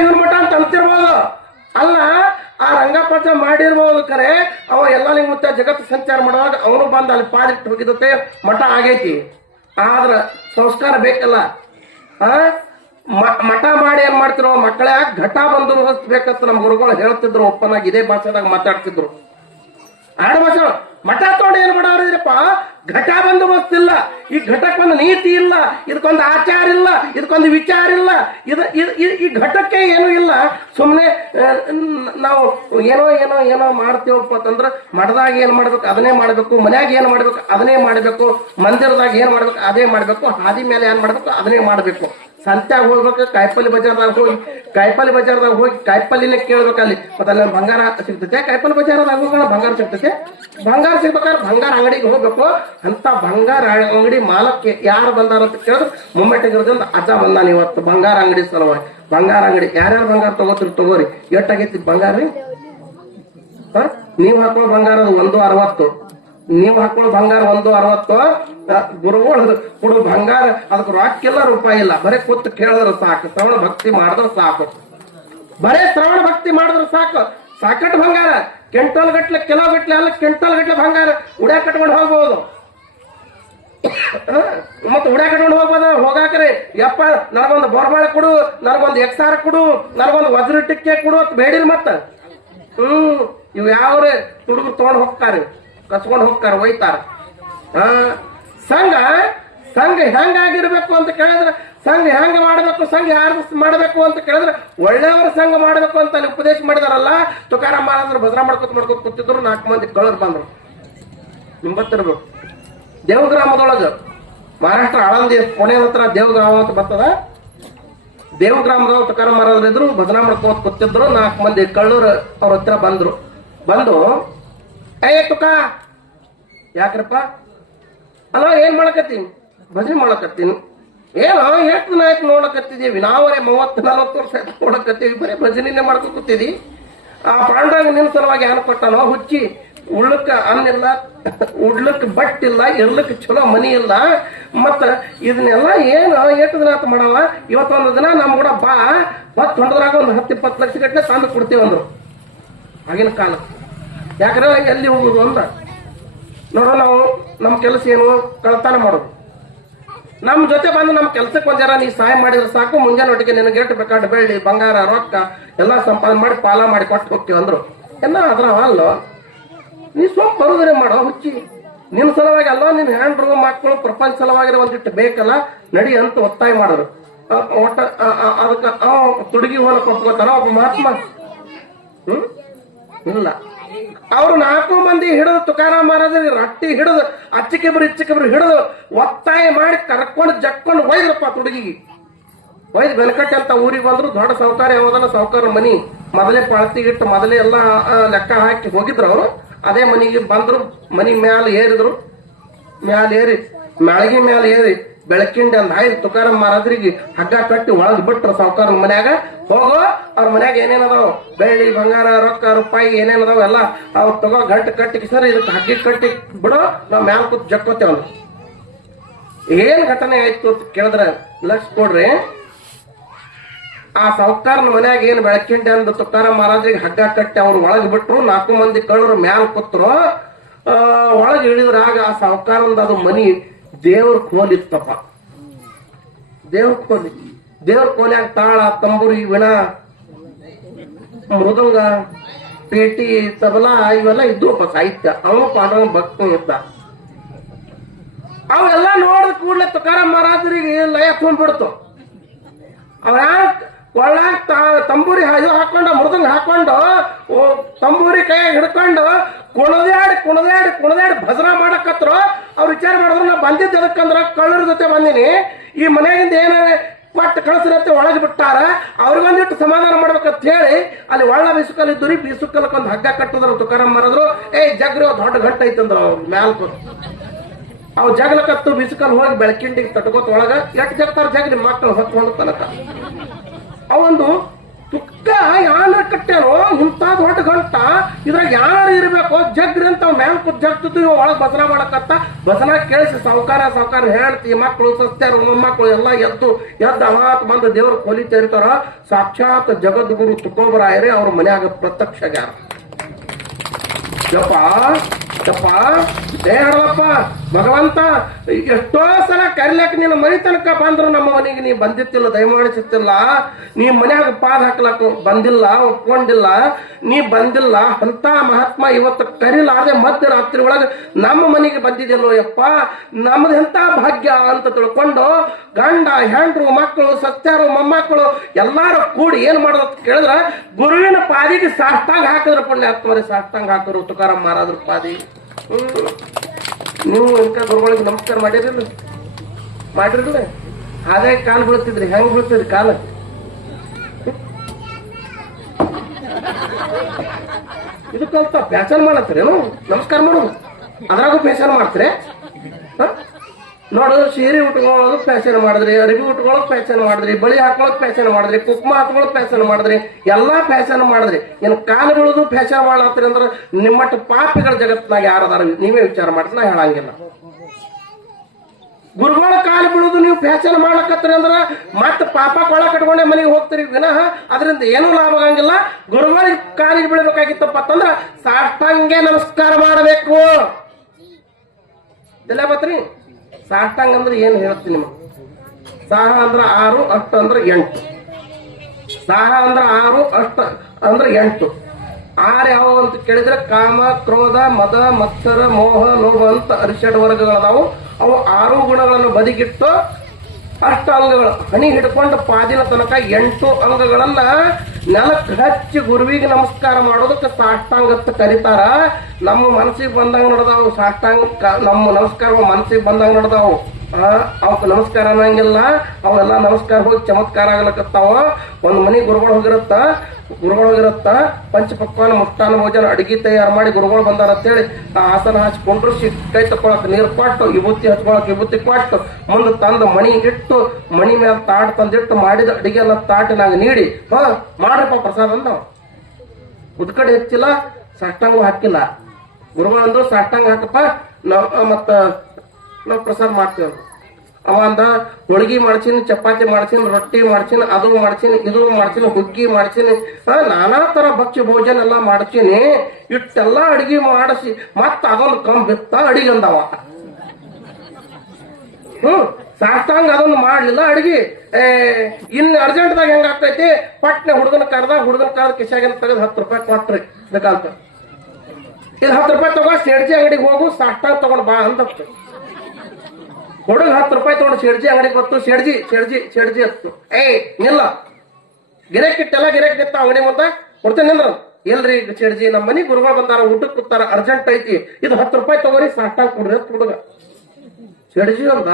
ಇವ್ರ ಮಠ ಅಂತ ಅಂತಿರ್ಬೋದು. ಅಲ್ಲ, ಆ ರಂಗಪಂಚ ಮಾಡಿರ್ಬೋದು ಖರೆ, ಅವ ಎಲ್ಲ ಮುತ್ತ ಜಗತ್ತು ಸಂಚಾರ ಮಾಡುವಾಗ ಅವನು ಬಂದು ಅಲ್ಲಿ ಪಾದಿಟ್ಟು ಹೋಗಿದ್ದತೆ ಮಠ ಆಗೈತಿ. ಆದ್ರ ಸಂಸ್ಕಾರ ಬೇಕಲ್ಲ. ಮಠ ಮಾಡಿ ಏನ್ ಮಾಡ್ತಿರೋ ಮಕ್ಕಳೇ ಘಟ ಬಂದೋಬಸ್ತ್ ಬೇಕಂತ ನಮ್ಮ ಗುರುಗಳು ಹೇಳ್ತಿದ್ರು. ಒಪ್ಪನಾಗ ಇದೇ ಭಾಷೆದಾಗ ಮಾತಾಡ್ತಿದ್ರು. ಆಡ ಭಾಷೆ ಮಠ ತಗೊಂಡು ಏನ್ ಮಾಡೋರಿದ್ರಪ್ಪ, ಘಟ ಬಂದೋಬಸ್ತ್ ಇಲ್ಲ. ಈ ಘಟಕ್ಕೊಂದು ನೀತಿ ಇಲ್ಲ, ಇದಕ್ಕೊಂದು ಆಚಾರ ಇಲ್ಲ, ಇದಕ್ಕೊಂದು ವಿಚಾರ ಇಲ್ಲ. ಈ ಘಟಕ್ಕೆ ಏನೂ ಇಲ್ಲ. ಸುಮ್ಮನೆ ನಾವು ಏನೋ ಏನೋ ಏನೋ ಮಾಡ್ತೀವಪ್ಪ ಅಂತಂದ್ರೆ ಮಠದಾಗ ಏನ್ ಮಾಡ್ಬೇಕು ಅದನ್ನೇ ಮಾಡ್ಬೇಕು, ಮನ್ಯಾಗ ಏನ್ ಮಾಡ್ಬೇಕು ಅದನ್ನೇ ಮಾಡ್ಬೇಕು, ಮಂದಿರದಾಗ ಏನ್ ಮಾಡ್ಬೇಕು ಅದೇ ಮಾಡ್ಬೇಕು, ಹಾದಿ ಮೇಲೆ ಏನ್ ಮಾಡ್ಬೇಕು ಅದನ್ನೇ ಮಾಡ್ಬೇಕು. ಸಂತ್ಯಾಗ ಹೋಗ್ಬೇಕು, ಕಾಯಿಪಲ್ಲೆ ಬಜಾರ್ದಾಗ ಹೋಗಿ ಕಾಯಿಪಲ್ಲೆನೇ ಕೇಳ್ಬೇಕು ಅಲ್ಲಿ. ಮತ್ತೆ ಅಲ್ಲಿ ಬಂಗಾರ ಸಿಗ್ತೈತೆ, ಕಾಯಿಪಲ್ಲೆ ಬಜಾರ್ದಾಗ ಹೋಗೋಣ ಬಂಗಾರ ಸಿಗ್ತೈತೆ. ಬಂಗಾರ ಸಿಗ್ಬೇಕಾದ್ರೆ ಬಂಗಾರ ಅಂಗಡಿಗೆ ಹೋಗ್ಬೇಕು. ಅಂತ ಬಂಗಾರ ಅಂಗಡಿ ಮಾಲಕ್ಕೆ ಯಾರು ಬಂದಾರ ಅಂತ ಕೇಳಿದ್ರೆ ಮುಮ್ಮೆಟ್ಟಿಗಿರೋದ್ರಿಂದ ಅಜ್ಜ ಬಂದಾನ ಇವತ್ತು ಬಂಗಾರ ಅಂಗಡಿ ಸಲುವಾಗಿ. ಬಂಗಾರ ಅಂಗಡಿ ಯಾರ್ಯಾರು ಬಂಗಾರ ತಗೋರಿ ಎಷ್ಟಾಗೈತಿ ಬಂಗಾರ ರೀ? ನೀವ್ ಹಾಕೊಳ್ಳೋ ಬಂಗಾರ $160, ನೀವು ಹಾಕೊಳ್ಳೋ ಬಂಗಾರ $160. ಗುರುಗಳು ಕೊಡು ಬಂಗಾರ ಅದಕ್ಕೆ ರೊಕ್ಕಿಲ್ಲ, ರೂಪಾಯಿ ಇಲ್ಲ. ಬರೀ ಕೂತು ಕೇಳಿದ್ರೆ ಸಾಕು, ಶ್ರವಣ ಭಕ್ತಿ ಮಾಡಿದ್ರೆ ಸಾಕು. ಬರೇ ಶ್ರವಣ ಭಕ್ತಿ ಮಾಡಿದ್ರೆ ಸಾಕು. ಸಾಕಟ್ಟು ಬಂಗಾರ ಕೆಂಟಲ್ ಗಟ್ಲೆ, ಕಿಲೋ ಗಟ್ಲೆ ಅಲ್ಲ, ಕೆಂಟಲ್ ಗಟ್ಲೆ ಬಂಗಾರ ಉಡ್ಯಾ ಕಟ್ಕೊಂಡು ಹೋಗ್ಬೋದು. ಮತ್ತ ಉಡ್ಯಾ ಕಟ್ಕೊಂಡು ಹೋಗ್ಬೋದ. ಹೋಗಾಕ್ರಿ ಯಪ್ಪ ನನಗೊಂದು ಬೋರ್ಬಾಳೆ ಕೊಡು, ನನಗೊಂದು XR ಕೊಡು, ನನಗೊಂದು ವಜ್ರ ಟಿಕ್ಕೆ ಕೊಡು ಅಂತ ಬೇಡಿಲ್. ಮತ್ತ ಇವ್ ಯಾವ್ರೆ ಹುಡುಗರು ತಗೊಂಡ್ ಹೋಗ್ತಾರೆ, ಕಸ್ಕೊಂಡ್ ಹೋಗ್ತಾರ, ಒಯ್ತಾರ. ಸಂಘ ಹೆಂಗಾಗಿರ್ಬೇಕು ಅಂತ ಕೇಳಿದ್ರೆ, ಸಂಘ ಹೆಂಗ ಮಾಡ್ಬೇಕು, ಸಂಘ ಯಾರು ಮಾಡ್ಬೇಕು ಅಂತ ಕೇಳಿದ್ರೆ ಒಳ್ಳೆಯವರ ಸಂಘ ಮಾಡ್ಬೇಕು ಅಂತ ಅಲ್ಲಿ ಉಪದೇಶ ಮಾಡಿದಾರಲ್ಲ. ತುಕಾರಾಮ್ ಮಹಾರಾಜರು ಭಜನಾ ಮಾಡ್ಕೊತ ಕೂತಿದ್ರು. 4 ಮಂದಿ ಕಳ್ಳರು ಬಂದ್ರು. ನಿಂಬತ್ತಿರ್ಬೇಕು. ದೇವಗ್ರಾಮದೊಳಗ ಮಹಾರಾಷ್ಟ್ರ ಆಳಂದಿ ಪುಣೆ ಹತ್ರ ದೇವಗ್ರಾಮ ಅಂತ ಬರ್ತದ. ದೇವಗ್ರಾಮದೊಳಗೆ ತುಕಾರಾಮ್ ಮಹಾರಾಜರು ಇದ್ರು, ಭಜನಾ ಮಾಡ್ಕೋತ ಕೂತಿದ್ರು. 4 ಮಂದಿ ಕಳ್ಳರು ಅವ್ರ ಹತ್ರ ಬಂದು ತುಕ ಯಾಕ್ರಪ್ಪ, ಅಲ್ಲ ಏನ್ ಮಾಡಕತ್ತೀನಿ? ಭಜನೆ ಮಾಡಕತ್ತೀನಿ. ಏನೋ ಎಷ್ಟು ದಿನ ಆಯ್ತು ನೋಡಕತ್ತಿದೀವಿ, ನಾವರೇ 30-40 ವರ್ಷ ಆಯ್ತು ನೋಡಕತ್ತೀವಿ, ಬರೀ ಭಜನೆನೇ ಮಾಡ್ಕೊಂಡು ಕೂತಿದಿ. ಆ ಪಾಂಡಾಗ ನಿನ್ನ ಸಲುವಾಗಿ ಏನ್ ಕೊಟ್ಟಾನೋ ಹುಚ್ಚಿ, ಉಳ್ಳಕ್ಕ ಅನ್ನಿಲ್ಲ, ಉಡ್ಲಕ್ ಬಟ್ಟಿಲ್ಲ, ಇರ್ಲಕ್ ಚಲೋ ಮನಿ ಇಲ್ಲ. ಮತ್ತ ಇದನ್ನೆಲ್ಲ ಏನು ಎಷ್ಟು ದಿನ ಆಯ್ತು ಮಾಡವ, ಇವತ್ತೊಂದು ದಿನ ನಮ್ ಕೂಡ ಬಾ, ಹೊತ್ತು ಹೊಡೆದ್ರಾಗ ಒಂದು 10-20 ಲಕ್ಷ ಗಟ್ಟಲೆ ತಂದು ಕೊಡ್ತೀವಿ ಅಂದ್ರು ಆಗಿನ ಕಾಲ. ಯಾಕ್ರೆ ಎಲ್ಲಿ ಹೋಗುದು ಅಂದ ನೋಡೋ, ನಾವು ನಮ್ಮ ಕೆಲಸ ಏನು ಕಳ್ತನ ಮಾಡೋದು. ನಮ್ಮ ಜೊತೆ ಬಂದು ನಮ್ಮ ಕೆಲ್ಸಕ್ಕೆ ಒಂದ್ಯಾರ ನೀ ಸಹಾಯ ಮಾಡಿದ್ರೆ ಸಾಕು, ಮುಂಜಾನೆ ಒಟ್ಟಿಗೆ ನಿನಗೆ ಎಷ್ಟು ಬೇಕಾದ ಬೆಳ್ಳಿ ಬಂಗಾರ ರೊಕ್ಕ ಎಲ್ಲ ಸಂಪಾದನೆ ಮಾಡಿ ಪಾಲ ಮಾಡಿ ಕೊಟ್ಟು ಹೋಗ್ತೀವಿ ಅಂದ್ರು. ಎಲ್ಲ ಅದ್ರ ಅಲ್ಲೋ, ನೀ ಸ್ವಲ್ಪ ಬರುದ್ರೆ ಮಾಡೋ ಹುಚ್ಚಿ. ನಿನ್ನ ಸಲುವಾಗಿ ಅಲ್ಲೋ, ನಿನ್ ಹೆಂಡ್ರು ಮಕ್ಕಳು ಪ್ರಪಂಚ ಸಲುವಾಗಿ ಒಂದಿಟ್ಟು ಬೇಕಲ್ಲ, ನಡಿ ಅಂತ ಒತ್ತಾಯ ಮಾಡೋರು. ಒಟ್ಟ ಅದಕ್ಕೆ ತುಡುಗಿ ಹೋಲ ಕೊಟ್ಕೋತಾರ ಒಬ್ಬ ಮಹಾತ್ಮ. ಇಲ್ಲ, ಅವ್ರು 4 ಮಂದಿ ಹಿಡಿದು ತುಕಾರಾಮ್ ಮಹಾರಾಜರಿಗೆ ರಟ್ಟಿ ಹಿಡಿದು ಅಚ್ಚಿಕಿಬ್ರು ಇಚ್ಚಿಕಿಬ್ರು ಹಿಡಿದು ಒತ್ತಾಯ ಮಾಡಿ ಕರ್ಕೊಂಡು ಜಕ್ಕೊಂಡು ಒಯ್ದ್ರಪ್ಪ ತುಡುಗಿಗೆ. ಒಯ್ದು ಬೆನಕಟ್ಟೆ ಅಂತ ಊರಿಗೆ ಬಂದ್ರು. ದೊಡ್ಡ ಸಾವುಕಾರ ಯಾವ್ದಲ್ಲ, ಸಾವುಕಾರ ಮನಿ ಮೊದಲೇ ಪಾಳ್ತಿಗಿಟ್ಟು ಮೊದಲೇ ಎಲ್ಲ ಲೆಕ್ಕ ಹಾಕಿ ಹೋಗಿದ್ರು ಅವರು. ಅದೇ ಮನಿಗೆ ಬಂದ್ರು. ಮನಿ ಮ್ಯಾಲ ಏರಿದ್ರು. ಏರಿ ಮ್ಯಾಳಗಿ ಮ್ಯಾಲ ಏರಿ ಬೆಳಕಿಂಡಿ ಅಂದ ಹಾಯ್ದು ತುಕಾರಾಮ್ ಮಹಾರಾಜರಿಗೆ ಹಗ್ಗ ಕಟ್ಟಿ ಒಳಗ್ ಬಿಟ್ರು ಸಾವುಕಾರ ಮನ್ಯಾಗ. ಹೋಗೋ ಅವ್ರ ಮನ್ಯಾಗ ಏನೇನದಾವ ಬೆಳ್ಳಿ ಬಂಗಾರ ರೊಕ್ಕ ರೂಪಾಯಿ ಏನೇನದಾವ ಎಲ್ಲ ಅವ್ರು ತಗೋ, ಗಂಟು ಕಟ್ಟಿ ಸರ್ ಇದಕ್ಕೆ ಹಗ್ಗಿ ಕಟ್ಟಿ ಬಿಡೋ, ನಾವ್ ಮ್ಯಾಲ ಕೂತ್ ಜಕ್ಕೋತೇವ್. ಏನ್ ಘಟನೆ ಆಯ್ತು ಅಂತ ಕೇಳಿದ್ರೆ ಲಕ್ಷ ಕೊಡ್ರಿ. ಆ ಸಾವುಕಾರನ ಮನ್ಯಾಗ ಏನ್ ಬೆಳಕಿಂಡಿ ಅಂದ ತುಕಾರಾಮ್ ಮಹಾರಾಜರಿಗೆ ಹಗ್ಗ ಕಟ್ಟಿ ಅವ್ರು ಒಳಗ್ ಬಿಟ್ರು. 4 ಮಂದಿ ಕಳ್ಳರು ಮ್ಯಾಲ ಕೂತ್ರು. ಒಳಗೆ ಇಳಿದ್ರಾಗ ಆ ಸಾವುಕಾರಂದ ಅದು ಮನಿ ದೇವ್ರ ಕೋಲಿತ್ತಪ್ಪ. ದೇವ್ರ ಕೋಲ್ಯಾಗ ತಾಳ, ತಂಬೂರಿ, ವೀಣಾ, ಮೃದಂಗ, ಪೇಟಿ, ತಬಲಾ ಇವೆಲ್ಲ ಇದ್ವಪ್ಪ ಸಾಹಿತ್ಯ. ಅವನು ಪಾಂಡವನ ಭಕ್ತ ಇದ್ದ. ಅವೆಲ್ಲ ನೋಡಿದ ಕೂಡಲೇ ತುಕಾರಾಮ್ ಮಹಾರಾಜರಿಗೆ ಲಯ ತುಂಬಿಡ್ತು. ಅವ್ರ ಕೊಳ್ಳಾಗ ತಂಬೂರಿ ಹಾಕೊಂಡು ಮೃದಂಗ ಹಾಕೊಂಡು ತಂಬೂರಿ ಕೈಯಾಗ ಹಿಡ್ಕೊಂಡು ಕುಣದಾಡಿ ಭಜನಾ ಮಾಡಕತ್ರು. ಅವ್ರು ವಿಚಾರ ಮಾಡಿದ್ರು, ನಾ ಬಂದಿದ್ದು ಎದಕ್ಕಂದ್ರ ಕಳ್ಳರ ಜೊತೆ ಬಂದಿನಿ, ಈ ಮನೆಯಿಂದ ಏನಾರ ಕೊಟ್ಟು ಕಳಿಸ್ರತ್ತೆ ಒಳಗೆ ಬಿಟ್ಟಾರ, ಅವ್ರಿಗೊಂದಿಟ್ಟು ಸಮಾಧಾನ ಮಾಡ್ಬೇಕಂತ ಹೇಳಿ ಅಲ್ಲಿ ಒಳ್ಳ ಬೀಸುಕಲ್ ಇದ್ದು ಬೀಸುಕಲ್ಕೊಂದು ಹಗ್ಗ ಕಟ್ಟಿದ್ರು. ತುಕಾರಾಮ್ ಮಹಾರಾಜರು ಜಗ್ರಿ ದೊಡ್ಡ ಗಂಟೆ ಐತಂದ್ರ ಅವ್ರು ಮ್ಯಾಲ್ ಅವ್ ಜಗಲಕತ್ತು ಬೀಸುಕಲ್ ಹೋಗಿ ಬೆಳಕಿಂಡಿಗೆ ತಟ್ಕೋತ ಒಳಗ ಎಟ್ ಜಗ್ತಾರ ಜಗ್ರಿ ಮಕ್ಕಳು ಹೊತ್ತು ತನಕ. ಅವೊಂದು ತುಕ್ಕ ಯಾನ ಕಟ್ಟ್ಯಾನೋ ಇಂಥ ದೊಡ್ಡ ಗಂಟ ಇದ್ರಾಗ ಯಾರು ಇರ್ಬೇಕು ಜಗ್ರಿ ಅಂತ ಮ್ಯಾಲ ಕೂತ್ ಜಗ್ತಿತ್ತು ಇವ ಒಳಗ್ ಭಜನಾ ಮಾಡಕತ್ತ ಭಜನಾ ಕೇಳಿಸಿ ಸಾವುಕಾರ ಹೇಳ್ತಿ ಮಕ್ಕಳು ಸಸ್ತ್ಯಾರು ಮೊಮ್ಮಕ್ಕಳು ಎಲ್ಲ ಎದ್ದು ಅವಾತ್ ಬಂದು ದೇವ್ರ ಕೊಲಿ ತೆರಿತಾರ. ಸಾಕ್ಷಾತ್ ಜಗದ್ಗುರು ತುಕೋಬರಾಯರೇ ಅವ್ರ ಮನ್ಯಾಗ ಪ್ರತ್ಯಕ್ಷ ಆಗ್ಯಾರ. ಯಪ್ಪ ದೇಹಪ್ಪ ಭಗವಂತ ಎಷ್ಟೋ ಸಲ ಕರಿಲಕ್ ನೀನು ಮನಿ ತನಕ ಬಂದ್ರು ನಮ್ಮ ಮನೆಗೆ ನೀ ಬಂದಿತ್ತಿಲ್ಲ, ದಯಮಾಡಿಸುತ್ತಿಲ್ಲ. ನೀ ಮನ್ಯಾಗ ಪಾದ ಹಾಕ್ಲಕ್ ಬಂದಿಲ್ಲ, ಒಪ್ಕೊಂಡಿಲ್ಲ, ನೀ ಬಂದಿಲ್ಲ. ಅಂತ ಮಹಾತ್ಮ ಇವತ್ತು ಕರಿಲಾರ್ದೆ ಮಧ್ಯರಾತ್ರಿ ಒಳಗೆ ನಮ್ಮ ಮನೆಗೆ ಬಂದಿದ್ಯಲ್ಲೋ ಯಪ್ಪ, ನಮ್ದು ಎಂತ ಭಾಗ್ಯ ಅಂತ ತಿಳ್ಕೊಂಡು ಗಂಡ ಹೆಂಡ್ರು ಮಕ್ಕಳು ಸತ್ಯಾರು ಮೊಮ್ಮಕ್ಕಳು ಎಲ್ಲಾರು ಕೂಡಿ ಏನ್ ಮಾಡೋದು ಕೇಳಿದ್ರ ಗುರುವಿನ ಪಾದಿಗೆ ಸಾಷ್ಟಾಂಗ ಹಾಕಿದ್ರ ಪುಣ್ಯಾತ್ಮರಿ, ಸಾಷ್ಟಾಂಗ ಹಾಕಿದ್ರು ತುಕಾರಾಮ್ ಮಹಾರಾಜರ ಪಾದಿಗೆ. ನೀವು ಇಂಕ ಗುರುಗಳಿಗೆ ನಮಸ್ಕಾರ ಮಾಡಿರಲಿಲ್ಲ ಅದೇ ಕಾಲು ಬೀಳ್ತಿದ್ರಿ, ಹೆಂಗ್ ಬೀಳ್ತಿದ್ರಿ ಕಾಲ? ಇದಕ್ಕಂತ ಪ್ಯಾಚನ್ ಮಾಡತ್ತೀರೇನು ನಮಸ್ಕಾರ ಮಾಡೋದು? ಅದ್ರಾಗೂ ಪ್ಯಾಚನ್ ಮಾಡ್ತೀರಿ? ನೋಡು, ಸೀರೆ ಉಟ್ಕೊಳ್ಳೋದು ಪ್ಯಾಚನ್ ಮಾಡಿದ್ರಿ, ಅರಿವಿ ಉಟ್ಕೊಳ್ಳೋದು ಪ್ಯಾಚನ್ ಮಾಡಿದ್ರಿ, ಬಳಿ ಹಾಕೊಳ್ಳೋದು ಪ್ಯಾಚನ್ ಮಾಡಿದ್ರಿ, ಕುಕ್ಮ ಹಾಕೊಳ್ಳೋದು ಪ್ಯಾಚನ್ ಮಾಡಿದ್ರಿ, ಎಲ್ಲಾ ಪ್ಯಾಚನ್ ಮಾಡಿದ್ರಿ. ಇನ್ನು ಕಾಲು ಬೀಳೋದು ಪ್ಯಾಚನ್ ಮಾಡತ್ತೀರಿ ಅಂದ್ರೆ ನಿಮ್ಮಟ್ಟು ಪಾಪಿಗಳ ಜಗತ್ತಿನಾಗ ಯಾರದಾರ ನೀವೇ ವಿಚಾರ ಮಾಡ್ತೀನಿ, ನಾ ಹೇಳಂಗಿಲ್ಲ. ಗುರುಗಳ ಕಾಲು ಬೀಳೋದು ನೀವು ಪ್ಯಾಚನ್ ಮಾಡಕತ್ತೀರಿ ಅಂದ್ರ ಮತ್ತೆ ಪಾಪ ಕೊಳ ಕಟ್ಕೊಂಡೆ ಮನೆಗೆ ಹೋಗ್ತೀರಿ ವಿನಃ ಅದರಿಂದ ಏನೂ ಲಾಭ ಆಗಂಗಿಲ್ಲ. ಗುರುಗಳಿಗೆ ಕಾಲಿಗೆ ಬೀಳಬೇಕಾಗಿತ್ತಪ್ಪ ಅಂತಂದ್ರ ಸಾಷ್ಟಾಂಗೆ ನಮಸ್ಕಾರ ಮಾಡಬೇಕು. ಎಲ್ಲ ಬತ್ರಿ ಸಾಷ್ಟಾಂಗ ಅಂದ್ರೆ ಏನ್ ಹೇಳ್ತೀನಿ ನಿಮಗೆ. ಸಾಹ ಅಂದ್ರ 6, ಅಷ್ಟ ಅಂದ್ರ 8. ಸಾಹ ಅಂದ್ರ 6, ಅಷ್ಟ ಅಂದ್ರ 8. 6 ಯಾವ ಅಂತ ಕೇಳಿದ್ರೆ ಕಾಮ, ಕ್ರೋಧ, ಮದ, ಮತ್ಸರ, ಮೋಹ, ಲೋಭ ಅಂತ ಅರಿಷಡ್ ವರ್ಗಗಳದಾವು. ಅವು 6 ಗುಣಗಳನ್ನು ಬದಿಗಿಟ್ಟು ಅಷ್ಟ ಅಂಗಗಳು ಹಣಿ ಹಿಡ್ಕೊಂಡು ಪಾದಿನ ತನಕ 8 ಅಂಗಗಳನ್ನ ನೆಲಕ್ಕೆ ಹಚ್ಚಿ ಗುರುವಿಗೆ ನಮಸ್ಕಾರ ಮಾಡೋದಕ್ಕೆ ಸಾಷ್ಟಾಂಗತ್ತ ಕರೀತಾರ. ನಮ್ಮ ಮನಸ್ಸಿಗೆ ಬಂದಂಗ ನಡೆದಾವು ಸಾಷ್ಟಾಂಗ, ನಮ್ಮ ನಮಸ್ಕಾರ ಮನಸ್ಸಿಗೆ ಬಂದಂಗ ನಡೆದಾವು. ಅವಕ್ಕೆ ನಮಸ್ಕಾರ ಅನ್ನಂಗಿಲ್ಲ, ಅವೆಲ್ಲ ನಮಸ್ಕಾರ ಹೋಗಿ ಚಮತ್ಕಾರ ಆಗ್ಲಕತ್ತಾವ. ಒಂದ್ ಮನಿ ಗುರುಗಳು ಹೋಗಿರತ್ತ ಪಂಚಪಕ್ವಾನ ಮುಷ್ಟಾನ ಭೋಜನ ಅಡಿಗೆ ತಯಾರು ಮಾಡಿ ಗುರುಗಳು ಬಂದಾರ ಅಂತೇಳಿ ಆಸನ ಹಚ್ಕೊಂಡ್ರು, ಕೈ ತಕೊಳಕ್ ನೀರು ಕೊಟ್ಟು, ವಿಭೂತಿ ಹಚ್ಕೊಳಕ್ ವಿಭೂತಿ ಕೊಟ್ಟು, ಮುಂದೆ ತಂದು ಮಣಿ ಇಟ್ಟು, ಮಣಿ ಮೇಲೆ ತಾಟ್ ತಂದಿಟ್ಟು ಮಾಡಿದ ಅಡಿಗೆ ಎಲ್ಲ ತಾಟಿನಾಗ ನೀಡಿ ಮಾಡ್ರಪ್ಪ ಪ್ರಸಾದ ಅಂದ. ಉದ್ಕಡೆ ಹೆಚ್ಚಿಲ್ಲ, ಸಾಷ್ಟಾಂಗ ಹಾಕಿಲ್ಲ. ಗುರುಗಳು ಅಂದ್ರು ಸಾಷ್ಟಾಂಗ ಹಾಕಪ್ಪ, ನಾವು ಪ್ರಸಾದ ಮಾಡ್ತೇವೆ. ಅವ ಅಂದ ಹೋಳಿಗೆ ಮಾಡ್ತೀನಿ, ಚಪಾತಿ ಮಾಡ್ತೀನಿ, ರೊಟ್ಟಿ ಮಾಡ್ತೀನಿ, ಅದು ಮಾಡ್ತೀನಿ, ಇದು ಮಾಡ್ತೀನಿ, ಹುಗ್ಗಿ ಮಾಡ್ತೀನಿ, ನಾನಾ ತರ ಭಕ್ಷ್ಯ ಭೋಜನ ಎಲ್ಲಾ ಮಾಡ್ತೀನಿ. ಇಟ್ಟೆಲ್ಲ ಅಡಿಗೆ ಮಾಡಿಸಿ ಮತ್ತ ಅದೊಂದು ಕಮ್ ಬಿತ್ತ ಅಡಿಗೆ ಅಂದವ. ಸಾಷ್ಟಾಂಗ ಅದೊಂದು ಮಾಡ್ಲಿಲ್ಲ ಅಡಿಗೆ. ಇನ್ನು ಅರ್ಜೆಂಟ್ದಾಗ ಹೆಂಗ ಆಗ್ತೈತಿ, ಪಟ್ನೆ ಹುಡುಗನ ಕರ್ದ ಕಿಶಾಗಿನ ತೆಗೆದು 10 ರೂಪಾಯಿ ಕೊಟ್ರಿ ಬೇಕಂತ. ಇದು 10 ರೂಪಾಯಿ ತಗೋ ಸೇಡ್ಜಿ ಅಂಗಡಿಗೆ ಹೋಗು, ಸಾಷ್ಟಾಂಗ ತಗೊಂಡ್ ಬಾ ಅಂತ. ಹುಡುಗ 10 ರೂಪಾಯಿ ತಗೊಂಡು ಶೆಡ್ಜಿ ಅಂಗಡಿಗೆ ಬತ್ತು. ಶೆಡ್ಜಿ ಹತ್ತು. ನಿಲ್ಲ, ಗಿರೇಕಿಟ್ಟೆಲ್ಲ ಗಿರೇಕ್ ನಿತ್ತ ಅಂಗಡಿ ಮುಂದ ಕೊಡ್ತೇನೆ ನಿಂದ್ರ. ಎಲ್ರಿ ಶೆಡ್ಜಿ, ನಮ್ಮ ಮನಿ ಗುರುಗಳು ಬಂದಾರ, ಊಟಕ್ಕೆ ಕೂತಾರ, ಅರ್ಜೆಂಟ್ ಐತಿ, ಇದು 10 ರೂಪಾಯಿ ತಗೋರಿ ಸಾಷ್ಟಾಂಗ ಕೊಡ್ರಿ ಅಂತ ಹುಡುಗ. ಶೆಡ್ಜಿ ಅಂದ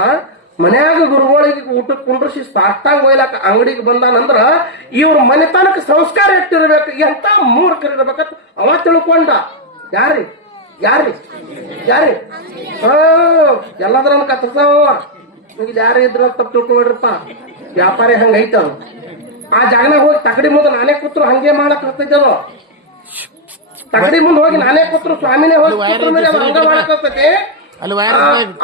ಮನ್ಯಾಗ ಗುರುಗಳಿಗೆ ಊಟಕ್ಕೆ ಕುಂಡ್ರಿಸಿ ಸಾಷ್ಟಾಂಗ ಒಯ್ಲಾಕ ಅಂಗಡಿಗೆ ಬಂದಾನಂದ್ರ ಇವ್ರ ಮನೆತನಕ್ಕೆ ಸಂಸ್ಕಾರ ಇಟ್ಟಿರ್ಬೇಕು, ಎಂತ ಮೂರ್ಖರಿರ್ಬೇಕಂತ ಅವ ತಿಳ್ಕೊಂಡ. ಯಾರಿ ಎಲ್ಲದ್ರ ಕತ್ತರ್ಸಾವ ಇಲ್ಲಿ ಯಾರು ಇದ್ರ ತಪ್ಪು ತಿಳ್ಕೊಬೇಡ್ರಪ್ಪ. ವ್ಯಾಪಾರಿ ಹಂಗೈತ. ಆ ಜಾಗನಾಗ ಹೋಗಿ ತಕಡಿ ಮುಂದೆ ನಾನೇ ಕೂತ್ರು ಹಂಗೆ ಮಾಡಕ್ ಹತ್ತಿದ್ದಲ್ಲ. ತಕಡಿ ಮುಂದೆ ಹೋಗಿ ನಾನೇ ಕೂತ್ರು ಸ್ವಾಮಿನೇ ಹೋಗಿ ಹಂಗ ಮಾಡಕ್ ಹತ್ತೈತಿ.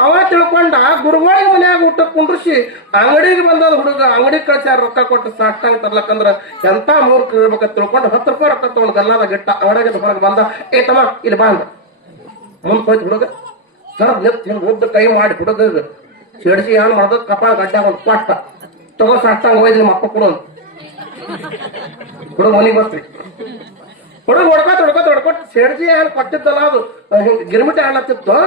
ಅವ ತಿಳ್ಕೊಂಡ ಗುರುಗಳಿಗೆ ಮನ್ಯಾಗ ಊಟ ಕುಂಡ್ರಿಸಿ ಅಂಗಡಿಗೆ ಬಂದದ ಹುಡುಗ ಅಂಗಡಿಗೆ ಕಳ್ಸ್ಯಾರ ರೊಕ್ಕ ಕೊಟ್ಟು ಸಾಷ್ಟಾಂಗ ತರ್ಲಕ್ಕಂದ್ರ ಎಂತ ಮೂರ್ಖ ಇರ್ಬೇಕಂತ ತಿಳ್ಕೊಂಡು 10 ರೂಪಾಯಿ ರೊಕ್ಕ ತಗೊಂಡು ಗಲ್ಲಾದ ಗಿಟ್ಟ ಅಂಗಡಿಗೆ ಹೊರಗೆ ಬಂದ. ತಮ್ಮ ಇಲ್ಲಿ ಬಾ ಅಂದ. ಮುಂದ್ ಹೋಯ್ತು ಹುಡುಗ ಸರ್ ನಿತ್ ಹಿಂಗ್ ಉದ್ದ ಕೈ ಮಾಡಿ ಹುಡುಗ ಸಿಡಿಸಿ ಏನ್ ಮಾಡ್ದ ಕಪಾಳ ಗಡ್ಡ ಒಂದು ಕೊಟ್ಟ ತಗೋ ಸಾಷ್ಟಾಂಗ ಹೋಯ್ದು ನಿಮ್ಮ ಅಪ್ಪ ಕೊಡೋದು. ಹುಡುಗ ಮನಿಗೆ ಬರ್ತೀವಿ. ಹುಡುಗ ಹೊಡ್ಕೊಟ್ ಸಿಡಿಸಿ ಏನ್ ಕೊಟ್ಟಿದ್ದಲ್ಲ ಅದು ಹಿಂಗ್ ಗಿರ್ಮಿಟಿ ಆಡ್ಲತ್ತಿತ್ತು.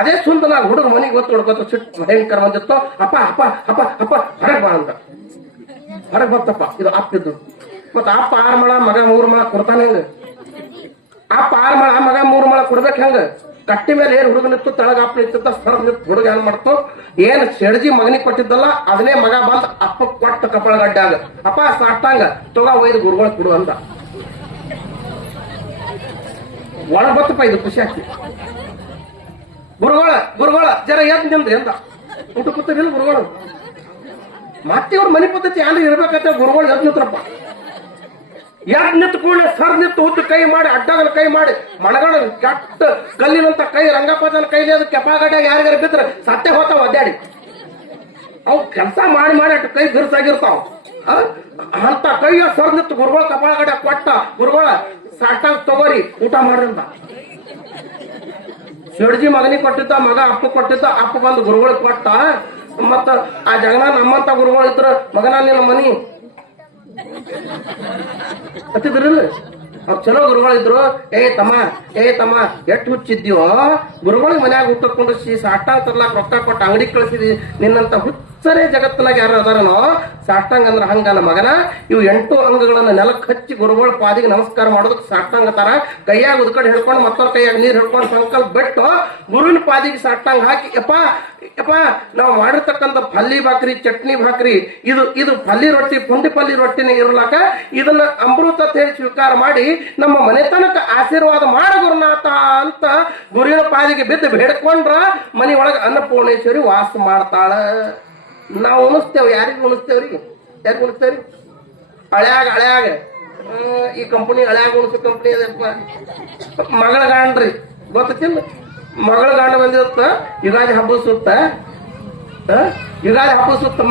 ಅದೇ ಸುಂದರ ಹುಡುಗ ಮನಿಗೆ ಹೊಡ್ಕೊತ ಸಿಟ್ಟು ಭಯಂಕರ ಬಂದಿತ್ತು. ಅಪ್ಪ ಅಪ್ಪ ಅಪ್ಪ ಅಪ್ಪ ಹೊರಗೆ ಬಾ ಅಂತ. ಹೊರಗೆ ಬರ್ತಪ್ಪ. ಇದು ಅಪ್ಪಿದ್ದು. ಮತ್ತ ಅಪ್ಪ 6 ಮಳ ಮಗ 3 ಮಳ ಕೊಡ್ತಾನೆ. ಹೆಂಗ ಅಪ್ಪ 6 ಮಳ ಮಗ 3 ಮಳ ಕೊಡ್ಬೇಕು ಹೆಂಗ? ಕಟ್ಟಿ ಮೇಲೆ ಏನ್ ಹುಡುಗ ನಿತ್ತು ತಳಗ ಅಪ್ಪ ನಿಂತ ಸರ್ ನಿಂತು ಹುಡುಗ ಏನ್ ಮಾಡ್ತು, ಏನ್ ಶೆಡ್ಜಿ ಮಗನಿಗೆ ಕೊಟ್ಟಿದ್ದಲ್ಲ ಅದನ್ನೇ ಮಗ ಬಂದ್ ಅಪ್ಪ ಕೊಟ್ಟ ಕಪಾಳ ಗಡ್ಡಾಗ. ಅಪ್ಪ ಸಾಷ್ಟಾಂಗ ತಗೋ ಒಯ್ದು ಗುರುಗಳ ಕೊಡು ಅಂದ. ಒಳ ಬತ್ತಪ್ಪ. ಇದು ಖುಷಿ ಆಗ್ತಿ. ಗುರುಗಳ ಜರ ಎದ್ ನಿಮ್ದು ಎಂದ ಊಟ ಕೂತಿರ್ಲಿಲ್ಲ ಗುರುಗಳು. ಮತ್ತೆ ಇವ್ರ ಮನೆ ಪದ್ಧತಿ ಏನ್ ಇರ್ಬೇಕಂತ ಗುರುಗಳು ಎದ್ ನಿಂತ್ರಪ್ಪ. ಯಾಕೆ ನಿಂತು ಕೂಡಲೇ ಸರ್ ನಿಂತು ಉದ್ದ ಕೈ ಮಾಡಿ ಅಡ್ಡಗಲ ಕೈ ಮಾಡಿ ಮಣಗಡ ಕೆಟ್ಟ ಕಲ್ಲಿನಂತ ಕೈ ರಂಗಪ್ಪನ ಕೈಲಿ ಅದು ಕೆಪಾಗಡ್ಡ ಯಾರಿಗಾರ ಬಿದ್ರೆ ಸತ್ಯ ಹೋತಾವ ಒದ್ದಾಡಿ ಅವ್ ಕೆಲಸ ಮಾಡಿ ಮಾಡಿ ಅಷ್ಟು ಕೈ ಬಿರ್ಸಾಗಿರ್ತಾವ ಅಂತ ಕೈಯ ಸರ್ ನಿಂತು ಗುರುಗಳ ಕಪಾಳಗಡ್ಡ ಕೊಟ್ಟ ಗುರುಗಳ ಸಾಟಾಗ ತಗೋರಿ ಊಟ ಮಾಡ್ರಂತ ಶಿವಡ್ಜಿ ಮಗನಿಗೆ ಕೊಟ್ಟಿದ್ದ ಮಗ ಅಪ್ಪ ಕೊಟ್ಟಿದ್ದ ಅಪ್ಪ ಬಂದು ಗುರುಗಳಿಗೆ ಕೊಟ್ಟ ಮತ್ತ ಆ ಜಗನ ನಮ್ಮಂತ ಗುರುಗಳು ಇದ್ರ ಮಗನ ನಿನ್ನ ಮನಿ ಹತ್ತಿದ್ರಿಲ್ಲ ಅವ್ರು ಚಲೋ ಗುರುಗಳಿದ್ರು ಏ ತಮ್ಮ ಎಷ್ಟ್ ಹುಚ್ಚಿದ್ಯೋ ಗುರುಗಳಿಗೆ ಮನ್ಯಾಗ ಊಟ ಕೊಂಡಿಸಿ ಸಾಷ್ಟಾಂಗ ತರ್ಲಾಕ ರೊಕ್ಕ ಕೊಟ್ಟು ಅಂಗಡಿ ಕಳಿಸಿದಿ ನಿನ್ನಂತ ಹುಚ್ಚರೇ ಜಗತ್ತಿನಾಗ ಯಾರು ಅದಾರನೋ ಸಾಷ್ಟಾಂಗ ಅಂದ್ರ ಹಂಗಲ್ಲ ಮಗನ ಇವು 8 ಅಂಗಗಳನ್ನ ನೆಲಕ್ಕೆ ಹಚ್ಚಿ ಗುರುಗಳ ಪಾದಿಗೆ ನಮಸ್ಕಾರ ಮಾಡೋದಕ್ಕೆ ಸಾಷ್ಟಾಂಗ ತರ ಕೈಯಾಗ ಉದ್ಕಡೆ ಹಿಡ್ಕೊಂಡು ಮತ್ತವ್ರ ಕೈಯಾಗ ನೀರ್ ಹಿಡ್ಕೊಂಡು ಸಂಕಲ್ಪ ಬಿಟ್ಟು ಗುರುವಿನ ಪಾದಿಗೆ ಸಾಷ್ಟಾಂಗ ಹಾಕಿ ಯಪ್ಪ ನಾವು ಮಾಡಿರ್ತಕ್ಕಂಥ ಪಲ್ಲಿ ಭಾಕ್ರಿ ಚಟ್ನಿ ಭಾಕ್ರಿ ಇದು ಪಲ್ಲಿ ರೊಟ್ಟಿ ಪುಂಡಿ ಪಲ್ಲಿ ರೊಟ್ಟಿನೇ ಇರ್ಲಾಕ ಇದನ್ನ ಅಮೃತ ಹೇಳಿ ಸ್ವೀಕಾರ ಮಾಡಿ ನಮ್ಮ ಮನೆತನಕ ಆಶೀರ್ವಾದ ಮಾಡ ಗುರುನಾಥ ಅಂತ ಗುರುವಿನ ಪಾದಿಗೆ ಬಿದ್ದು ಬೇಡ್ಕೊಂಡ್ರ ಮನಿ ಒಳಗ ಅನ್ನಪೂರ್ಣೇಶ್ವರಿ ವಾಸ ಮಾಡ್ತಾಳ. ನಾವು ಉಣಿಸ್ತೇವ್ ಯಾರಿಗ ಉಣಿಸ್ತೇವ್ರಿ ಯಾರಿಗ ಉಣಿಸ್ತೇವ್ರಿ ಹಳ್ಯಾಗ ಈ ಕಂಪನಿ ಹಳ್ಯಾಗ ಉಣಿಸೋ ಕಂಪನಿ ಅದಪ್ಪ ಮಗಳ ಗಾಂಡ್ರಿ ಗೊತ್ತಿಲ್ಲ ಮಗಳ ಗಾಂಡ ಬಂದಿರುತ್ತ ಯುಗಾದಿ ಹಬ್ಬದ ಸುತ್ತ